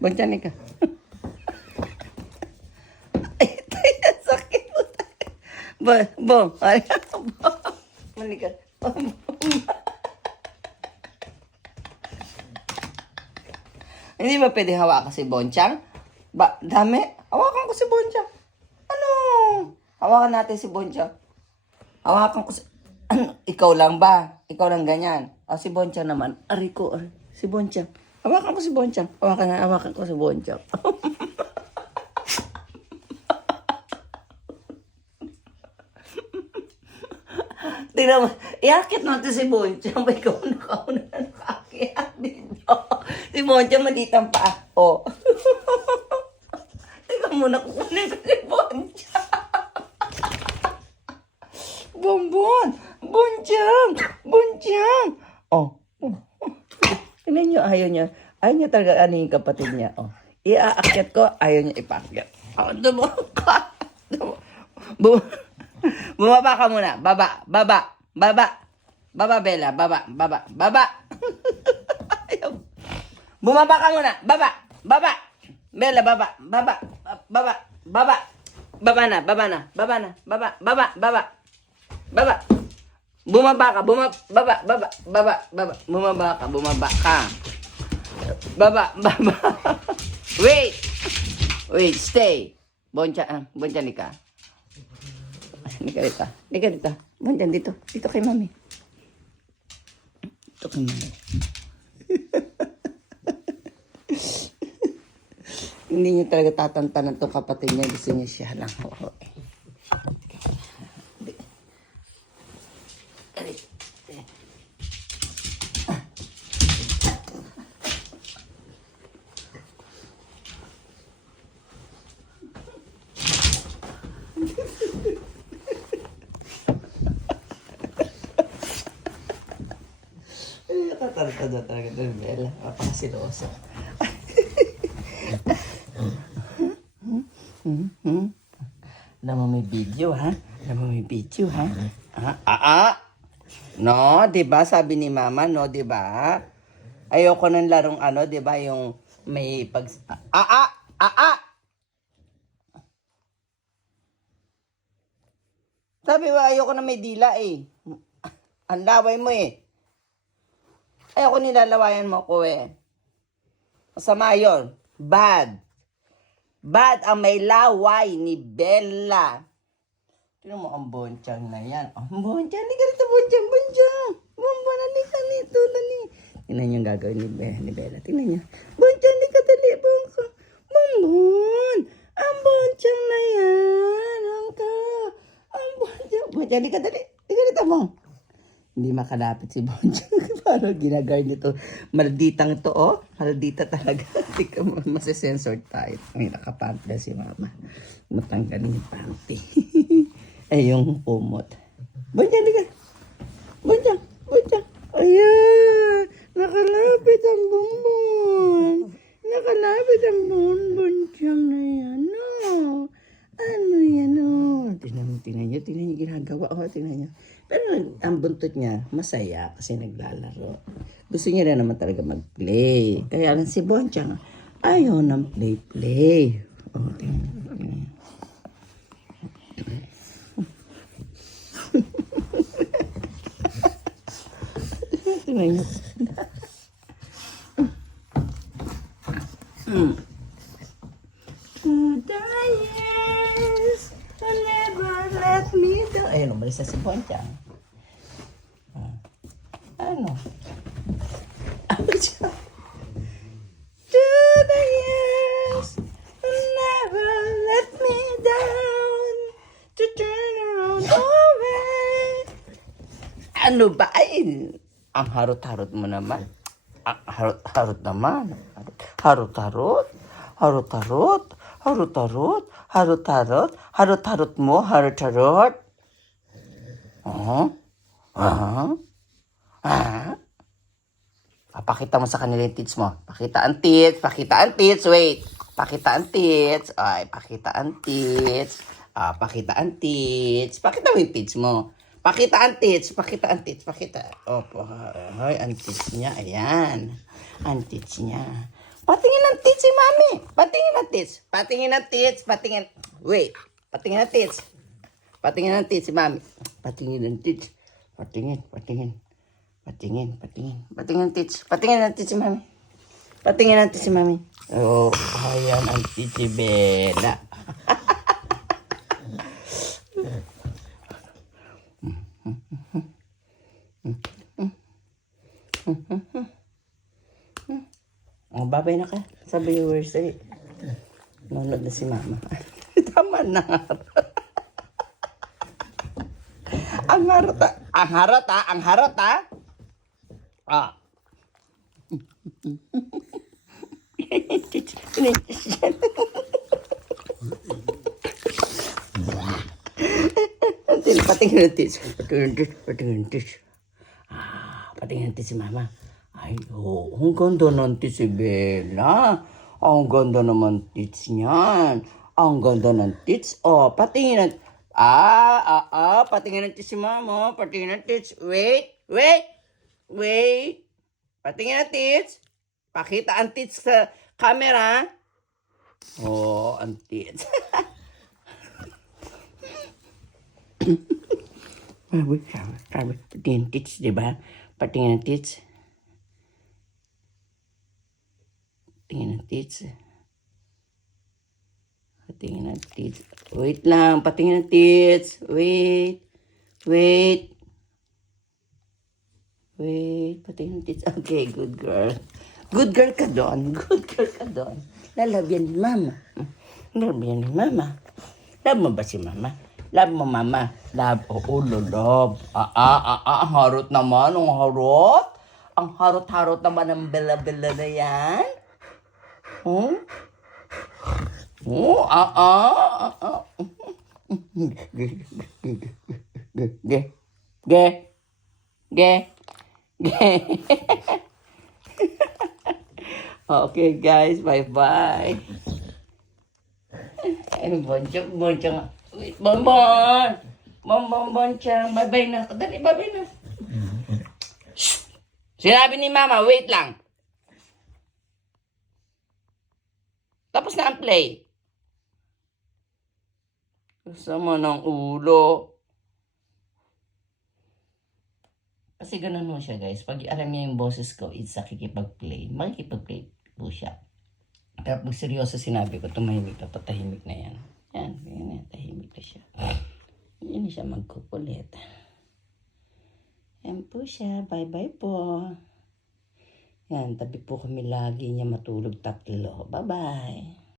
Bonjan ka. Ay, tayo, sakit mo tayo. Bong, halika. Hindi ba pwede hawakan si Bonchang? Dami? Hawakan ko si Bonchang. Ano? Hawakan natin si Bonchang. Hawakan ko si... Ano? Ikaw lang ba? Ikaw lang ganyan. Si Bonchang naman. Aray ko, si Bonchang. Hawakan ko si Bonchang. Hawakan ko si Bonchang. Tingnan mo, iakit natin si Bonchang. May ikaw na nakakiyat dito. Si Bonchang maditang pa. Oh. Tingnan mo, nakukunin ko si Bonchang. Bonbon! Bonchang! Bonchang! Oh. Tingnan nyo, ayaw niya. Ayaw niya talaga ano yung kapatid niya. Oh. Iaakyat ko, ayaw niya ipaakyat. Oh, bumaba ka muna. Baba. Baba, Bella. Baba. Ayaw. Bumaba ka muna. Baba. Bella, baba. Baba na. Bumaba ka. Bumaba ka. Baba. Wait, stay. Bonchang, lika. Lika dito. Bonchang, dito. Dito kay mami. Hindi niya talaga tatantanan itong kapatid niya. Gusto niya siya lang. Tatarantado talaga ito, Bella. Napakasiloso. Alam mo may video, ha? No, diba? Sabi ni Mama, no, diba? Ayoko ng larong ano, diba? Yung may pag... Sabi ba, ayoko na may dila, eh. Ang laway mo, eh. Ayoko nilalawayan mo ko, eh. Masama yun. Bad ang may laway ni Bella. Tignan mo ang Bonchang na yan. Bonchang, hindi ka rito, Bonchang. Bonchang, halika nito, dali. Tignan niyo ang gagawin ni Bella. Tignan niyo. Bonchang, hindi ka dali, Bonchang. Bonbon, ang Bonchang na yan. Ang Bonchang. Bonchang, hindi ka dali. Hindi ka rito, Bong. Hindi makalapit si Bonchang. Parang ginagawin nito. Malditang to, oh. Maldita talaga. Hindi ka masisensor tayo. Ay, nakapanty na si Mama. Matanggalin yung panty. Ay, yung kumot. Bonchang, hindi ka. Bonchang. Ayan. Nakalapit ang bonbon. Bonchang na yan, no. Ano yan, no. Tingnan niyo ginagawa. Oh, tingnan niyo. Pero ang buntot niya, masaya kasi naglalaro. Gusto niya na naman talaga mag-play. Kaya lang si Bonchang, ayaw ng play. Oh, tingnan. Tingnan niyo. Yes, never let me down. Ayun, umalis na si Bonchang. Ano? Ano siya? To the years, never let me down. To turn around always. Ano ba? Ay, ang harot-harot mo naman. Harot-harot naman. Harot-harot mo, harot-harot. Pakita mo sa kanila yung tits mo. Pakita ang tits. Wait. Pakita ang tits. Ay, pakita ang tits. Pakita ang tits. Pakita mo yung tits mo. Pakita ang tits. Opo. Ay, ang tits niya. Ayan. Ang tits niya. Patingin ng tits si mami. Patingin ng tits. Patingin ng tits. Patingin. Wait. Patingin ng tits. Patingin ng tits si mami. Patingin ng tits. Patingin. Patingin. Patingin. Patingin. Patingin ng tits. Patingin ng tits si mami. Patingin ng tits si mami. Oh, ayan ang tits si Bella. Oh, babay na ka sa viewers eh. Nanonood na si mama. Tama na. Ang harot ah. Ang harot ah. Ang harot ah. Ah. Patingin ng tits. Patingin ng tits. Patingin ng tits. Ah, patingin ng tits si mama. Ay, oh, ang ganda ng tits si Bella. Ang ganda naman tits niyan. Ang ganda ng tits. Oh, patingin ng... patingin ng tits si mama. Patingin ng tits. Wait. Patingin ng tits. Pakita ang tits sa camera. Oh, ang tits. Sabi, patingin ng tits, di ba? Patingin ng tits. Patingin ng tits. Patingin ng tits. Wait lang, patingin ng tits. Wait. Patingin ng tits. Okay, good girl. Good girl ka doon. Love yan ni mama. Love mo ba si mama? Love mo mama? Love, love. Ang harot naman, ang harot. Ang harot-harot naman ng bela-bela na yan. Okay guys, bye-bye. Ay, bonchong. Wait, bonchong. Bye-bye na. Dali, bye-bye na. Shh! Sinabi ni mama, wait lang. Tapos na ang play. Sama ng ulo. Kasi ganun mo siya guys. Pag alam niya yung boses ko, it's sa makikipag-play po siya. Pero pag seryoso sinabi ko, tumahimik na, patahimik na yan. Yan, tahimik na siya. Hindi na siya magkukulit. Yan po siya, bye-bye po. Yan, tabi po kami lagi niya matulog 3. Bye-bye.